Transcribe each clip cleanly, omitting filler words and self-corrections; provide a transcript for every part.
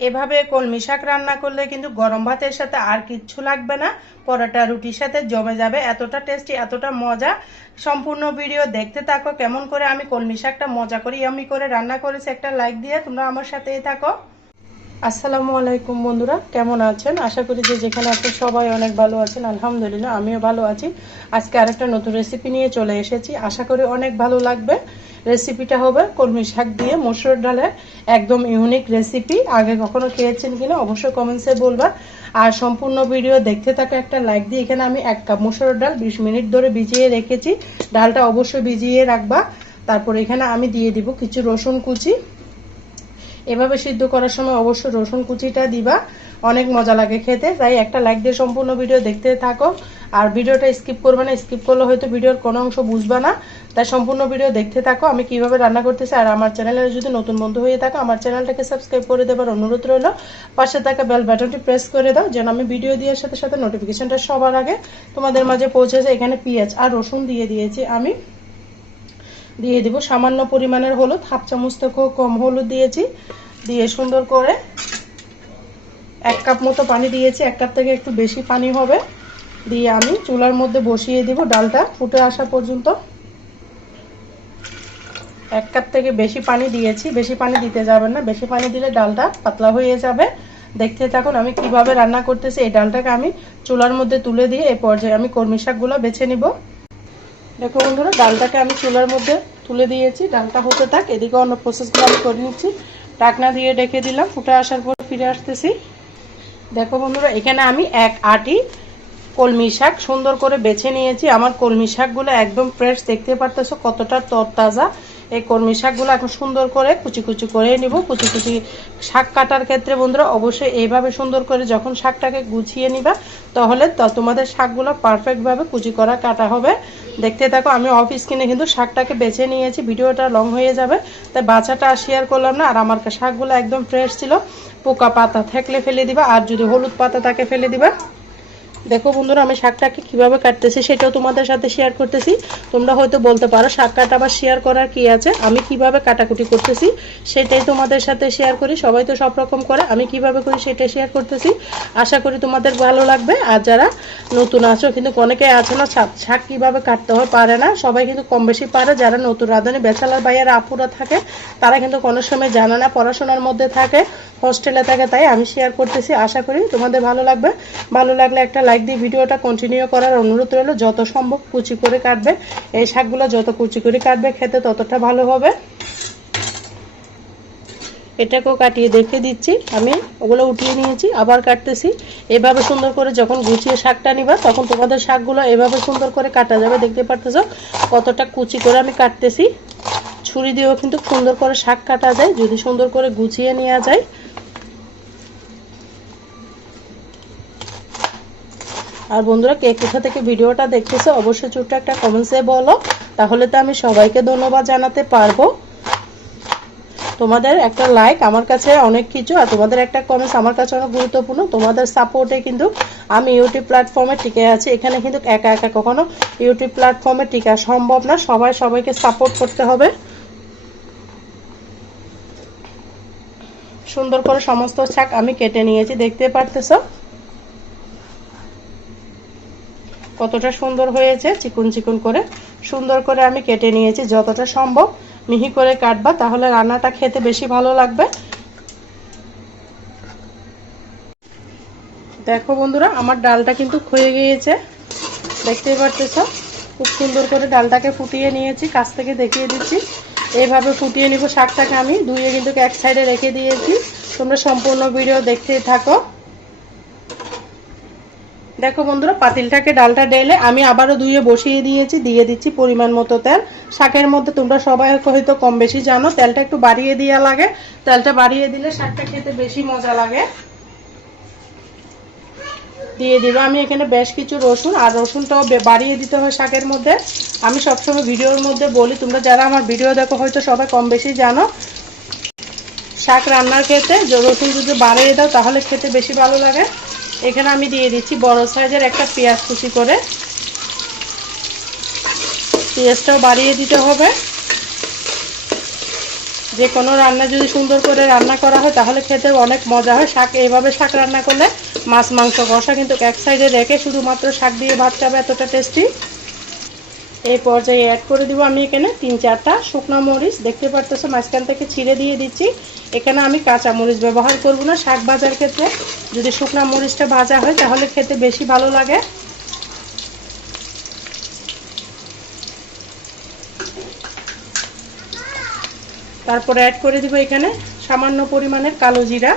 এভাবে কলমি শাক রান্না করলে কিন্তু গরম ভাতের সাথে আর কিচ্ছু লাগবে না, পরোটা রুটির সাথে জমে যাবে, এতটা টেস্টি এতটা মজা। সম্পূর্ণ ভিডিও দেখতে থাকো, কেমন করে আমি কলমি শাকটা মজা করে ইয়ামি করে রান্না করেছি। একটা লাইক দিয়ে তোমরা আমার সাথেই থাকো। আসসালামু আলাইকুম বন্ধুরা, কেমন আছেন? আশা করি যে যেখানে আছেন সবাই অনেক ভালো আছেন। আলহামদুলিল্লাহ আমিও ভালো আছি। আজকে আরেকটা নতুন রেসিপি নিয়ে চলে এসেছি, আশা করি অনেক ভালো লাগবে। রেসিপিটা হবে কলমি শাক দিয়ে মসুর ডালের, একদম ইউনিক রেসিপি। আগে কখনো খেয়েছেন কিনা অবশ্যই কমেন্টসে বলবা। আর সম্পূর্ণ ভিডিও দেখতে থাকা, একটা লাইক দিয়ে। এখানে আমি 1 কাপ মসুর ডাল 20 মিনিট ধরে ভিজিয়ে রেখেছি। ডালটা অবশ্যই ভিজিয়ে রাখবা। তারপর এখানে আমি দিয়ে দিব কিছু রসুন কুচি। এভাবে সিদ্ধ করার সময় অবশ্যই রসুন কুচিটা দিবা, অনেক মজা লাগে খেতে। তাই একটা লাইক দিয়ে সম্পূর্ণ ভিডিও দেখতে থাকো। আর ভিডিওটা স্কিপ করবে না, স্কিপ করলে হয়তো ভিডিওর কোনো অংশ বুঝবা না। তাই সম্পূর্ণ ভিডিও দেখতে থাকো আমি কিভাবে রান্না করতেছি। আর আমার চ্যানেলে যদি নতুন বন্ধু হয়ে থাকো, আমার চ্যানেলটাকে সাবস্ক্রাইব করে দেবার অনুরোধ রইল। পাশে থাকা বেল বাটনটি প্রেস করে দাও, যেন আমি ভিডিও দেওয়ার সাথে সাথে নোটিফিকেশনটা সবার আগে তোমাদের মাঝে পৌঁছে যায়। এখানে পেঁয়াজ আর রসুন দিয়ে দিয়েছি আমি। দিয়ে দিব সামান্য পরিমাণের হলুদ, হাফ চামচ থেকেও কম হলুদ দিয়েছি। দিয়ে সুন্দর করে 1 কাপ মতো পানি দিয়েছি, 1 কাপ থেকে একটু বেশি পানি হবে। দিয়ে আমি চুলার মধ্যে বসিয়ে দিব ডালটা ফুটে আসা পর্যন্ত। 1 কাপ থেকে বেশি পানি দিয়েছি, বেশি পানি দিতে যাবেন না, বেশি পানি দিলে ডালটা পাতলা হয়ে যাবে। দেখতে থাকুন আমি কিভাবে রান্না করতেছি। এই ডালটাকে আমি চুলার মধ্যে তুলে দিয়ে এই পর্যায়ে আমি কলমি শাকগুলো বেছে নিব। দেখো বন্ধুরা, ডালটাকে আমি চুলার মধ্যে তুলে দিয়েছি, ডালটা হতে থাক। এদিকে অন্য প্রসেসগুলো আমি করে নিচ্ছি। ঢাকনা দিয়ে ডেকে দিলাম, ফুটে আসার পর ফিরে আসতেছি। দেখো বন্ধুরা, এখানে আমি 1 আটি কলমি শাক সুন্দর করে বেছে নিয়েছি। আমার কলমি শাকগুলো একদম ফ্রেশ, দেখতে পারতেছো কতটা তরতাজা। এই কলমি শাকগুলো এখন সুন্দর করে কুচি কুচি করে নিব। কুচি কুচি শাক কাটার ক্ষেত্রে বন্ধুরা অবশ্যই এইভাবে সুন্দর করে যখন শাকটাকে গুছিয়ে নিবা, তাহলে তোমাদের শাকগুলো পারফেক্টভাবে কুচি করা কাটা হবে। দেখতে থাকো আমি অফ স্ক্রিনে কিন্তু শাকটাকে বেছে নিয়েছি, ভিডিওটা লং হয়ে যাবে তাই বাছাটা শেয়ার করলাম না। আর আমার শাকগুলো একদম ফ্রেশ ছিল। পোকা পাতা থাকলে ফেলে দিবা, আর যদি হলুদ পাতা থাকে ফেলে দিবা। দেখো বন্ধুরা, আমি শাকটাকে কিভাবে কাটতেছি সেটাও তোমাদের সাথে শেয়ার করতেছি। তোমরা হয়তো বলতে পারো শাক কাটা আবার শেয়ার করার কি আছে। আমি কিভাবে কাটাকুটি করতেছি সেটাই তোমাদের সাথে শেয়ার করি। সবাই তো সব রকম করে, আমি কিভাবে করি সেটা শেয়ার করতেছি। আশা করি তোমাদের ভালো লাগবে। আর যারা নতুন আছো, কিন্তু অনেকে আছে না শাক কিভাবে কাটতে হয় পারে না, সবাই কিন্তু কম বেশি পারে। যারা নতুন রাঁধুনি ব্যাচেলার ভাইয়ারা আপুরা থাকে, তারা কিন্তু কোনো সময় জানে না, পড়াশোনার মধ্যে থাকে, হোস্টেলে থাকে, তাই আমি শেয়ার করতেছি। আশা করি তোমাদের ভালো লাগবে। ভালো লাগলে একটা লাইক দিয়ে ভিডিওটা কন্টিনিউ করার অনুরোধ রইল। যত সম্ভব কুচি করে কাটবে, এই শাকগুলো যত কুচি করে কাটবে খেতে ততটা ভালো হবে। এটাকেও কাটিয়ে দেখে দিচ্ছি আমি, ওগুলো উঠিয়ে নিয়েছি, আবার কাটতেছি। এভাবে সুন্দর করে যখন গুছিয়ে শাকটা নিবা, তখন তোমাদের শাকগুলো এভাবে সুন্দর করে কাটা যাবে। দেখতে পারতেছো কতটা কুচি করে আমি কাটতেছি। ছুরি দিয়েও কিন্তু সুন্দর করে শাক কাটা যায় যদি সুন্দর করে গুছিয়ে নেওয়া যায়। আর বন্ধুরা, কে কোথা থেকে ভিডিওটা দেখতেছো অবশ্যই ছোট্ট একটা কমেন্টসে বলো, তাহলে তো আমি সবাইকে ধন্যবাদ জানাতে পারবো। তোমাদের একটা লাইক আমার কাছে অনেক কিছু, আর তোমাদের একটা কমেন্টস আমার কাছে অনেক গুরুত্বপূর্ণ। তোমাদের সাপোর্টে কিন্তু আমি ইউটিউব প্ল্যাটফর্মে টিকে আছি। এখানে কিন্তু একা একা কখনো ইউটিউব প্ল্যাটফর্মে টিকা সম্ভব না, সবাই সবাইকে সাপোর্ট করতে হবে। সুন্দর করে সমস্ত শাক আমি কেটে নিয়েছি, দেখতে পারতেছো কতটা সুন্দর হয়েছে। চিকন চিকন করে সুন্দর করে আমি কেটে নিয়েছি। যতটা সম্ভব মিহি করে কাটবা, তাহলে রান্নাটা খেতে বেশি ভালো লাগবে। দেখো বন্ধুরা, আমার ডালটা কিন্তু হয়ে গিয়েছে, দেখতেই পারতেছ। খুব সুন্দর করে ডালটাকে ফুটিয়ে নিয়েছি, কাছ থেকে দেখিয়ে দিচ্ছি। এইভাবে ফুটিয়ে নিব শাকটাকে। আমি ধুয়ে কিন্তু এক সাইডে রেখে দিয়েছি, তোমরা সম্পূর্ণ ভিডিও দেখতেই থাকো। দেখো বন্ধুরা, পাতিলটাকে ডালটা ঢেলে আমি আবারও ধুয়ে বসিয়ে দিয়েছি। দিয়ে দিচ্ছি পরিমাণ মতো তেল। শাকের মধ্যে তোমরা সবাই হয়তো কম বেশি জানো, তেলটা একটু বাড়িয়ে দেওয়া লাগে। তেলটা বাড়িয়ে দিলে শাকটা খেতে বেশি মজা লাগে। দিয়ে দিব আমি এখানে বেশ কিছু রসুন, আর রসুনটাও বাড়িয়ে দিতে হয় শাকের মধ্যে। আমি সবসময় ভিডিওর মধ্যে বলি, তোমরা যারা আমার ভিডিও দেখো হয়তো সবাই কম বেশি জানো, শাক রান্নার ক্ষেত্রে রসুন যদি বাড়িয়ে দাও তাহলে খেতে বেশি ভালো লাগে। এখানে আমি দিয়ে দিচ্ছি বড় সাইজের একটা পেঁয়াজ কুচি করে। পেঁয়াজটাও বাড়িয়ে দিতে হবে। যে কোনো রান্না যদি সুন্দর করে রান্না করা হয় তাহলে খেতে অনেক মজা হয়। শাক এইভাবে শাক রান্না করলে মাছ মাংস কষা কিন্তু এক সাইডে রেখে শুধুমাত্র শাক দিয়ে ভাত খাবে, এতটা টেস্টি। এই পর্যায়ে অ্যাড করে দিব আমি এখানে 3-4টা শুকনো মরিচ, দেখতে পারতেছো মাঝখান থেকে ছিঁড়ে দিয়ে দিচ্ছি। এখানে আমি কাঁচা মরিচ ব্যবহার করব না। শাক ভাজার ক্ষেত্রে যদি শুকনো মরিচটা ভাজা হয় তাহলে খেতে বেশি ভালো লাগে। তারপরে অ্যাড করে দিব এখানে সামান্য পরিমাণের কালো জিরা।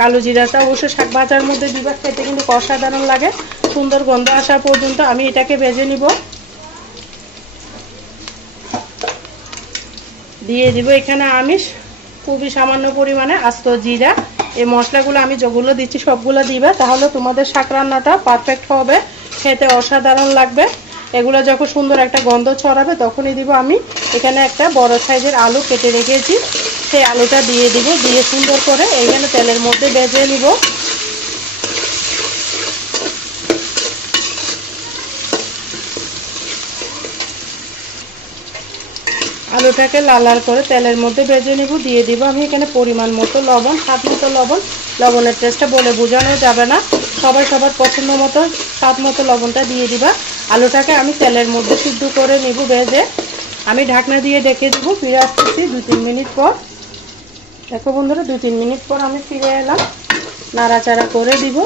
কালো জিরাটা অবশ্য শাক ভাজার মধ্যে দিবা, খেতে কিন্তু অসাধারণ লাগে। সুন্দর গন্ধ আসা পর্যন্ত আমি এটাকে ভেজে নিব। দিয়ে দিব এখানে আমি খুবই সামান্য পরিমাণে আস্ত জিরা। এই মশলাগুলো আমি যেগুলো দিচ্ছি সবগুলো দিবা, তাহলে তোমাদের শাক রান্নাটা পারফেক্ট হবে, খেতে অসাধারণ লাগবে। এগুলো যখন সুন্দর একটা গন্ধ ছড়াবে তখনই দিব আমি এখানে একটা বড় সাইজের আলু কেটে রেখেছি, সেই আলুটা দিয়ে দিব। দিয়ে সুন্দর করে এইখানে তেলের মধ্যে ভেজে নিব। আলুটাকে লাল লাল করে তেলের মধ্যে ভেজে নিব। দিয়ে দিব আমি এখানে পরিমাণ মতো লবণ, স্বাদ মতো লবণ। লবণের টেস্টটা বলে বোঝানো যাবে না, সবাই সবার পছন্দ মতো স্বাদ মতো লবণটা দিয়ে দিবা। আলুটাকে আমি তেলের মধ্যে সিদ্ধ করে নিব ভেজে। আমি ঢাকনা দিয়ে ঢেকে দিব। ফিরে আসতেছি 2-3 মিনিট পর। দেখো বন্ধুরা, 2-3 মিনিট পর আমি ফিরে এলাম। নাড়াচাড়া করে দিব।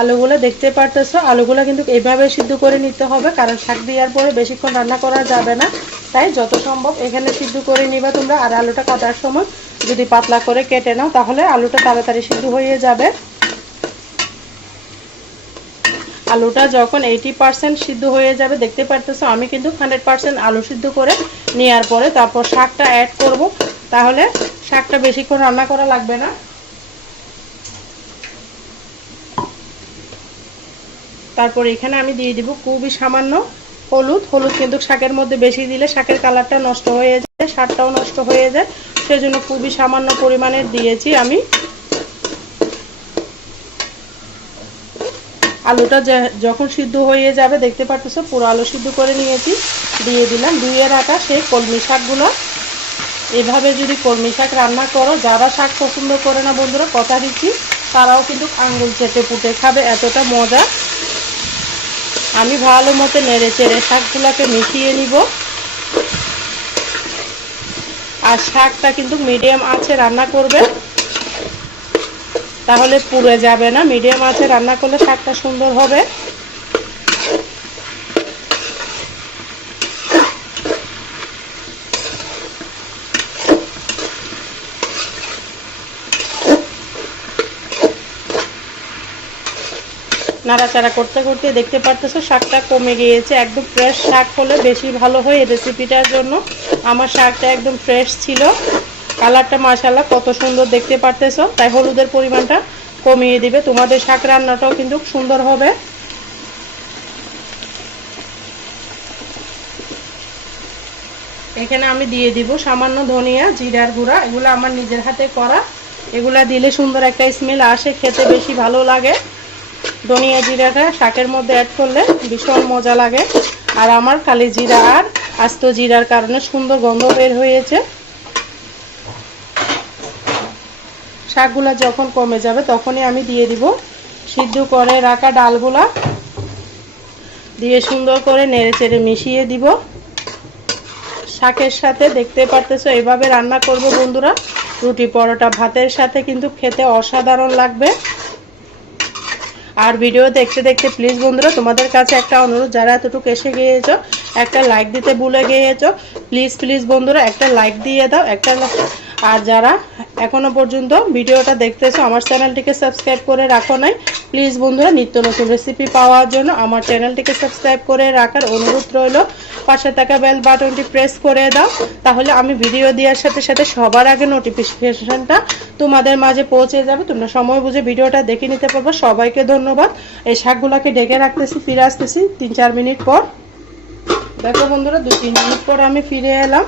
আলুগুলো দেখতে পারতেছো, আলুগুলো কিন্তু এইভাবে সিদ্ধ করে নিতে হবে, কারণ শাক দেওয়ার পরে বেশিক্ষণ রান্না করা যাবে না। তাই যত সম্ভব এখানে সিদ্ধ করে নিবা তোমরা। আর আলুটা কাটার সময় যদি পাতলা করে কেটে নাও তাহলে আলুটা তাড়াতাড়ি সিদ্ধ হয়ে যাবে। আলুটা যখন 80% সিদ্ধ হয়ে যাবে, দেখতে পারতেছো আমি কিন্তু 100% আলু সিদ্ধ করে নেওয়ার পরে তারপর শাকটা অ্যাড করব, তাহলে শাকটা বেশিক্ষণ রান্না করা লাগবে না। তারপর এখানে আমি দিয়ে দিব খুবই সামান্য হলুদ। হলুদ কিন্তু শাকের মধ্যে বেশি দিলে শাকের কালারটা নষ্ট হয়ে যায়, স্বাদটাও নষ্ট হয়ে যায়, সেজন্য খুবই সামান্য পরিমাণের দিয়েছি আমি। আলুটা যখন সিদ্ধ হয়ে যাবে, দেখতে পাচ্ছ পুরো আলু সিদ্ধ করে নিয়েছি, দিয়ে দিলাম ধুয়ে রাখা সেই কলমি শাকগুলো। এভাবে যদি কলমি শাক রান্না করো, যারা শাক পছন্দ করে না বন্ধুরা, কথা দিচ্ছি তারাও কিন্তু আঙ্গুল চেটে পুটে খাবে, এতটা মজা। আমি ভালো মতো নেড়ে চেড়ে শাকগুলোকে মিশিয়ে নিব। আর শাকটা কিন্তু মিডিয়াম আঁচে রান্না করবে, তাহলে পুড়ে যাবে না। মিডিয়াম আঁচে রান্না করলে শাকটা সুন্দর হবে। নাড়াচাড়া করতে করতে দেখতে পারতেছো শাকটা কমে গিয়েছে। একদম ফ্রেশ শাক হলে বেশি ভালো হয় এই রেসিপিটার জন্য। আমার শাকটা একদম ফ্রেশ ছিল। কালারটা মাশাআল্লাহ কত সুন্দর দেখতে পারতেছো। তাই হলুদের পরিমাণটা কমিয়ে দিবে, তোমাদের শাক রান্নাটাও কিন্তু সুন্দর হবে। এখানে আমি দিয়ে দিব সামান্য ধনিয়া, জিরার গুঁড়া। এগুলো আমার নিজের হাতে করা, এগুলা দিলে সুন্দর একটা স্মেল আসে, খেতে বেশি ভালো লাগে। ধনিয়া জিরাটা শাকের মধ্যে অ্যাড করলে ভীষণ মজা লাগে। আর আমার খালি জিরা আর আস্ত জিরার কারণে সুন্দর গন্ধ বের হয়েছে। শাকগুলা যখন কমে যাবে তখনই আমি দিয়ে দিব সিদ্ধ করে রাখা ডালগুলা, দিয়ে সুন্দর করে নেড়ে চেড়ে মিশিয়ে দিব শাকের সাথে। দেখতে পারতেছো এভাবে রান্না করব বন্ধুরা, রুটি পরোটা ভাতের সাথে কিন্তু খেতে অসাধারণ লাগবে। আর ভিডিও দেখতে দেখতে প্লিজ বন্ধুরা তোমাদের কাছে একটা অনুরোধ, যারা এতটুকু এসে গিয়েছো একটা লাইক দিতে ভুলে গিয়েছো, প্লিজ প্লিজ বন্ধুরা একটা লাইক দিয়ে দাও, একটা। আর যারা এখনো পর্যন্ত ভিডিওটা দেখতেছো আমার চ্যানেলটিকে সাবস্ক্রাইব করে রাখো নাই, প্লিজ বন্ধুরা নিত্য নতুন রেসিপি পাওয়ার জন্য আমার চ্যানেলটিকে সাবস্ক্রাইব করে রাখার অনুরোধ রইল। পাশে থাকা বেল বাটনটি প্রেস করে দাও, তাহলে আমি ভিডিও দেওয়ার সাথে সাথে সবার আগে নোটিফিকেশনটা তোমাদের মাঝে পৌঁছে যাবে, তোমরা সময় বুঝে ভিডিওটা দেখে নিতে পারবে। সবাইকে ধন্যবাদ। এই শাকগুলোকে ঢেকে রাখতেছি, ফিরে আসতেছি 3-4 মিনিট পর। দেখো বন্ধুরা 2-3 মিনিট পর আমি ফিরে এলাম।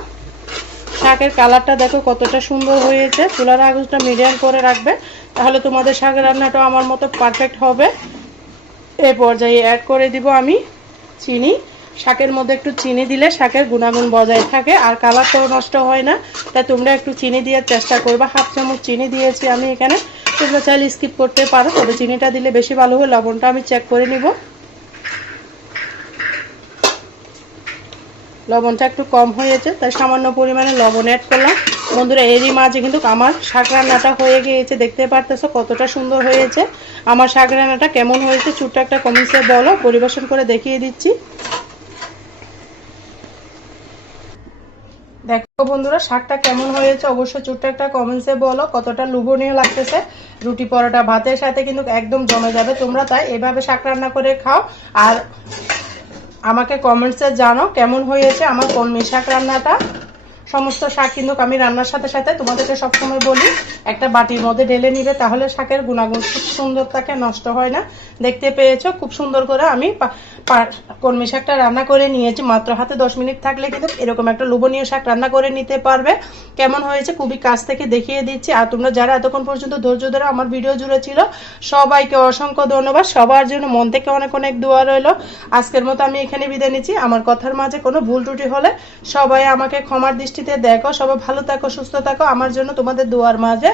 শাকের কালারটা দেখো কতটা সুন্দর হয়েছে। চুলার আগুনটা মিডিয়াম করে রাখবে, তাহলে তোমাদের শাক রান্নাটা আমার মতো পারফেক্ট হবে। এই পর্যায়ে অ্যাড করে দিব আমি চিনি। শাকের মধ্যে একটু চিনি দিলে শাকের গুণাগুণ বজায় থাকে আর কালারটাও নষ্ট হয় না। তাই তোমরা একটু চিনি দিয়ে চেষ্টা করবে। 1/2 চামচ চিনি দিয়েছি আমি এখানে, তোমরা চাইলে স্কিপ করতে পারো, তবে চিনিটা দিলে বেশি ভালো হয়। লবণটা আমি চেক করে নিব। লবণটা একটু কম হয়েছে তাই সামান্য পরিমাণে লবণ অ্যাড করলাম। বন্ধুরা এরই মাঝে কিন্তু আমার শাক রান্নাটা হয়ে গিয়েছে, দেখতে পারতেছো কতটা সুন্দর হয়েছে। আমার শাক রান্নাটা কেমন হয়েছে ছোট্ট একটা কমেন্টসে বলো, পরিবেশন করে দেখিয়ে দিচ্ছি। দেখো বন্ধুরা শাকটা কেমন হয়েছে অবশ্যই ছোট্ট একটা কমেন্টসে বলো, কতটা লোভনীয় লাগতেছে। রুটি পরোটা ভাতের সাথে কিন্তু একদম জমে যাবে। তোমরা তাই এভাবে শাক রান্না করে খাও আর আমাকে কমেন্টসে জানো কেমন হয়েছে আমার কলমি শাক রান্নাটা। সমস্ত শাক কিন্তু আমি রান্নার সাথে সাথে তোমাদেরকে সবসময় বলি একটা বাটির মধ্যে ঢেলে নিবে, তাহলে শাকের গুণাগুণ খুব সুন্দর থাকে, নষ্ট হয় না। দেখতে পেয়েছো খুব সুন্দর করে আমি কলমি শাকটা রান্না করে নিয়েছি। মাত্র হাতে 10 মিনিট থাকলে কিন্তু এরকম একটা লোভনীয় শাক রান্না করে নিতে পারবে। কেমন হয়েছে খুবই কাছ থেকে দেখিয়ে দিচ্ছি। আর তোমরা যারা এতক্ষণ পর্যন্ত ধৈর্য ধরে আমার ভিডিও জুড়ে ছিল সবাইকে অসংখ্য ধন্যবাদ। সবার জন্য মন থেকে অনেক অনেক দোয়া রইল। আজকের মতো আমি এখানে বিদায় নিচ্ছি। আমার কথার মাঝে কোনো ভুল ত্রুটি হলে সবাই আমাকে ক্ষমার দৃষ্টিতে দেখো। সবাই ভালো থাকো, সুস্থ থাকো। আমার জন্য তোমাদের দোয়ার মাঝে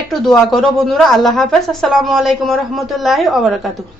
একটু দোয়া করো বন্ধুরা। আল্লাহ হাফেজ। আসসালামু আলাইকুম ওয়া রাহমাতুল্লাহি ওয়া বারাকাতুহু।